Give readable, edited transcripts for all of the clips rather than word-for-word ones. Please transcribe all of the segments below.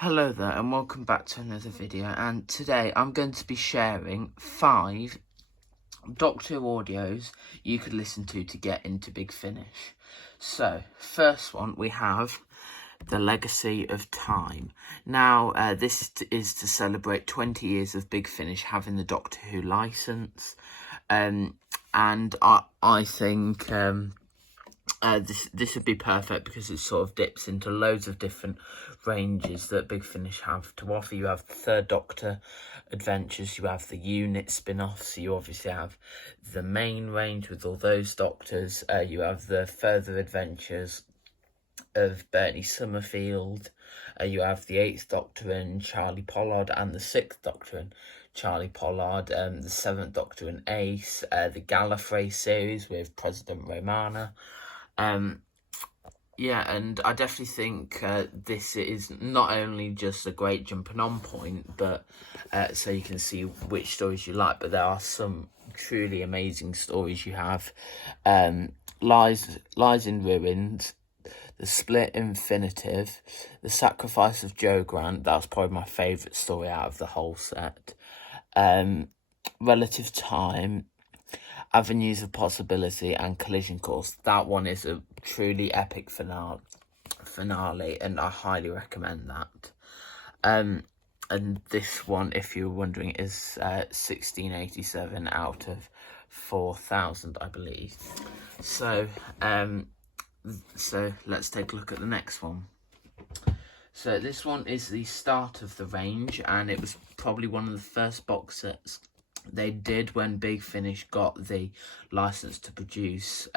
Hello there and welcome back to another video, and today I'm going to be sharing 5 Doctor Who audios you could listen to get into Big Finish. So, first one we have The Legacy of Time. Now, this is to celebrate 20 years of Big Finish having the Doctor Who licence, and I think this would be perfect because it sort of dips into loads of different ranges that Big Finish have to offer. You have the Third Doctor adventures, you have the unit spin-offs, you obviously have the main range with all those Doctors, you have the further adventures of Bertie Summerfield, you have the 8th Doctor and Charlie Pollard, and the 6th Doctor and Charlie Pollard, the 7th Doctor and Ace, the Gallifrey series with President Romana. Yeah, and I definitely think this is not only just a great jumping on point, but so you can see which stories you like, but there are some truly amazing stories. You have Lies in Ruins, The Split Infinitive, The Sacrifice of Joe Grant. That's probably my favourite story out of the whole set. Relative Time, Avenues of Possibility, and Collision Course. That one is a truly epic finale, and I highly recommend that. And this one, if you were wondering, is 1687 out of 4,000, I believe. So let's take a look at the next one. So this one is the start of the range, and it was probably one of the first box sets they did when Big Finish got the license to produce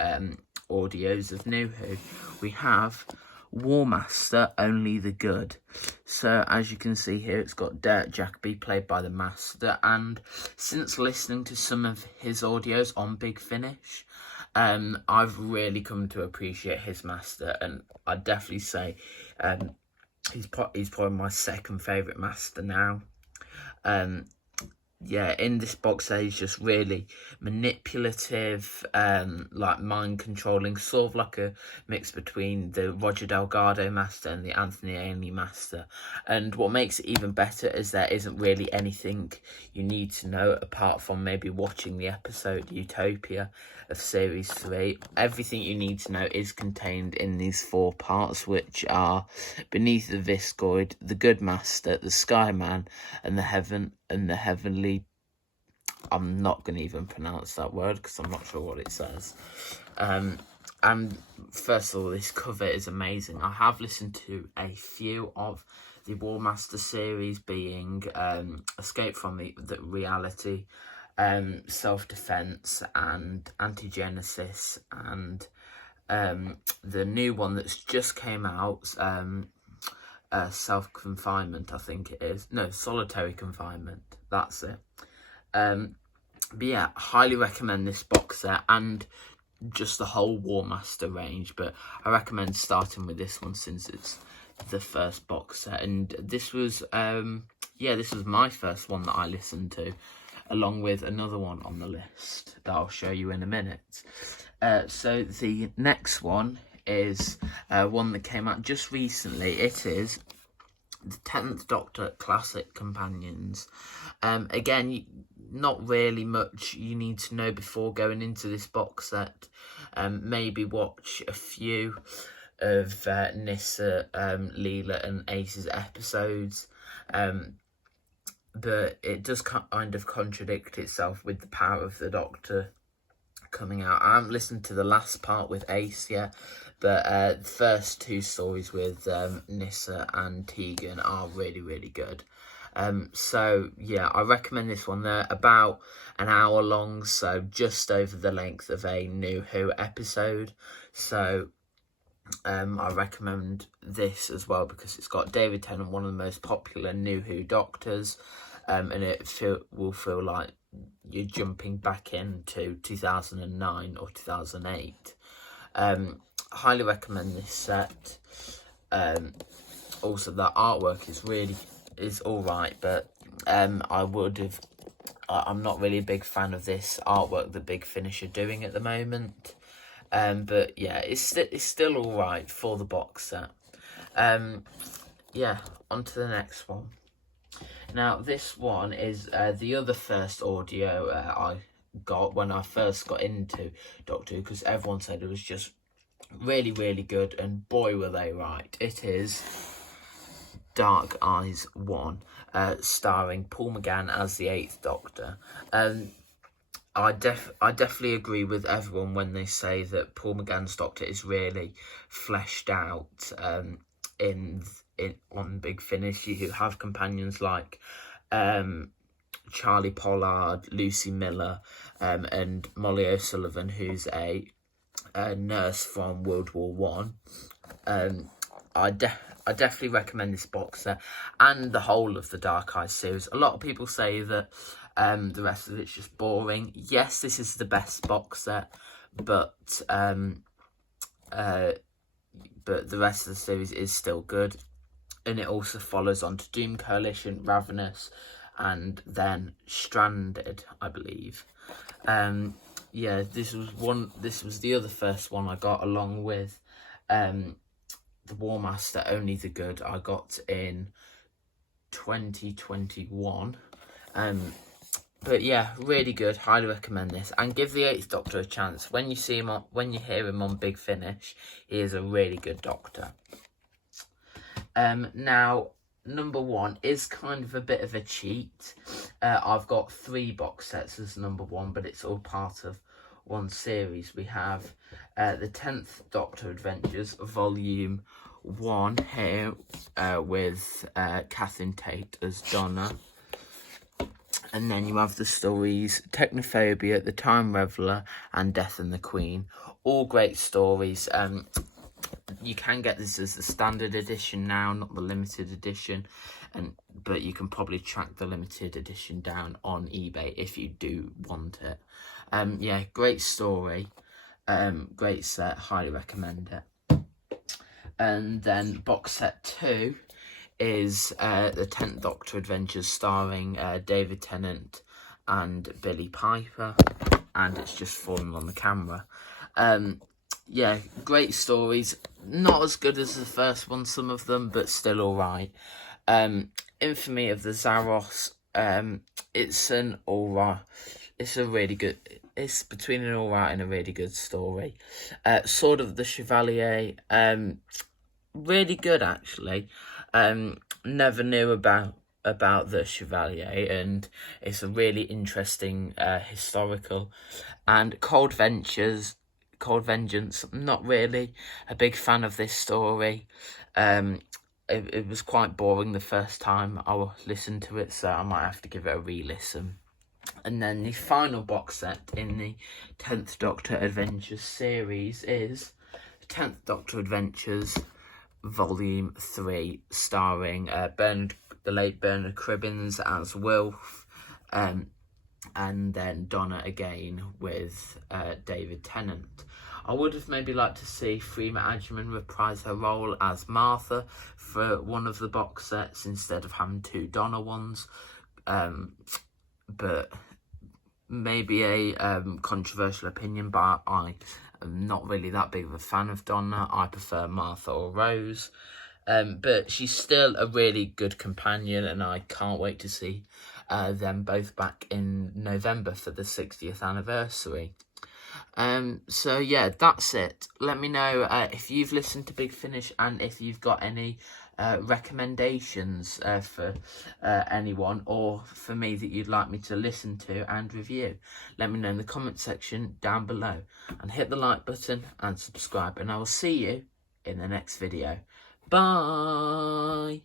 audios of New Who. We have War Master, Only the Good. So as you can see here, it's got Derek Jacobi played by the Master, and since listening to some of his audios on Big Finish, I've really come to appreciate his Master, and I'd definitely say he's probably my second favourite Master now. Yeah, in this box set, he's just really manipulative, like mind-controlling, sort of like a mix between the Roger Delgado Master and the Anthony Ainley Master. And what makes it even better is there isn't really anything you need to know apart from maybe watching the episode Utopia of Series 3. Everything you need to know is contained in these 4 parts, which are Beneath the Viscoid, The Good Master, The Skyman, and the Heavenly. I'm not going to even pronounce that word because I'm not sure what it says. And first of all, this cover is amazing. I have listened to a few of the War Master series, being Escape from the Reality, Self-Defense, and Anti-Genesis, and the new one that's just came out, Self-Confinement, I think it is. No, Solitary Confinement. That's it. But yeah, highly recommend this box set and just the whole War Master range, but I recommend starting with this one since it's the first box set. And this was this was my first one that I listened to, along with another one on the list that I'll show you in a minute. So the next one is one that came out just recently. It is the 10th Doctor Classic Companions. Again, not really much you need to know before going into this box set. Maybe watch a few of Nyssa, Leela and Ace's episodes. But it does kind of contradict itself with the Power of the Doctor coming out. I haven't listened to the last part with Ace yet, but the first 2 stories with Nyssa and Tegan are really, really good. So yeah, I recommend this one. They're about an hour long, so just over the length of a New Who episode. So I recommend this as well because it's got David Tennant, one of the most popular New Who Doctors, and it will feel like you're jumping back into 2009 or 2008. Highly recommend this set. Also, the artwork is all right, but I'm not really a big fan of this artwork that Big Finish are doing at the moment. But yeah, it's still all right for the box set. yeah, on to the next one. Now, this one is the other first audio I got when I first got into Doctor Who, because everyone said it was just really, really good, and boy, were they right. It is Dark Eyes 1, starring Paul McGann as the 8th Doctor. I definitely agree with everyone when they say that Paul McGann's Doctor is really fleshed out in on Big Finish. You have companions like Charlie Pollard, Lucy Miller, and Molly O'Sullivan, who's a nurse from World War One. I definitely recommend this box set and the whole of the Dark Eyes series. A lot of people say that the rest of it's just boring. Yes, this is the best box set, but the rest of the series is still good, and it also follows on to Doom Coalition, Ravenous, and then Stranded, I believe. Yeah, this was the other first one I got, along with the War Master, Only the Good, I got in 2021. But yeah, really good. Highly recommend this, and give the 8th Doctor a chance. When you see him when you hear him on Big Finish, he is a really good Doctor. Now, number 1 is kind of a bit of a cheat. I've got 3 box sets as number 1, but it's all part of one series. We have the 10th Doctor Adventures, Volume 1 here, with Catherine Tate as Donna. And then you have the stories Technophobia, The Time Reveller, and Death and the Queen. All great stories. You can get this as the standard edition now, not the limited edition, but you can probably track the limited edition down on eBay if you do want it. Yeah, great story, great set, highly recommend it. And then box set 2 is the 10th Doctor Adventures, starring David Tennant and Billie Piper, and it's just falling on the camera. Yeah, great stories. Not as good as the first one, some of them, but still alright. Infamy of the Zaros. It's an alright. It's a really good. It's between an alright and a really good story. Sword of the Chevalier. Really good, actually. Never knew about the Chevalier, and it's a really interesting historical. And Cold Vengeance, I'm not really a big fan of this story. It was quite boring the first time I listened to it, so I might have to give it a re-listen. And then the final box set in the 10th Doctor Adventures series is 10th Doctor Adventures Volume 3, starring the late Bernard Cribbins as Wilf, and then Donna again with David Tennant. I would have maybe liked to see Freema Agyeman reprise her role as Martha for one of the box sets instead of having 2 Donna ones. But maybe a controversial opinion, but I am not really that big of a fan of Donna. I prefer Martha or Rose. But she's still a really good companion, and I can't wait to see them both back in November for the 60th anniversary. So yeah, that's it. Let me know if you've listened to Big Finish, and if you've got any recommendations for anyone or for me that you'd like me to listen to and review. Let me know in the comment section down below, and hit the like button and subscribe, and I will see you in the next video. Bye!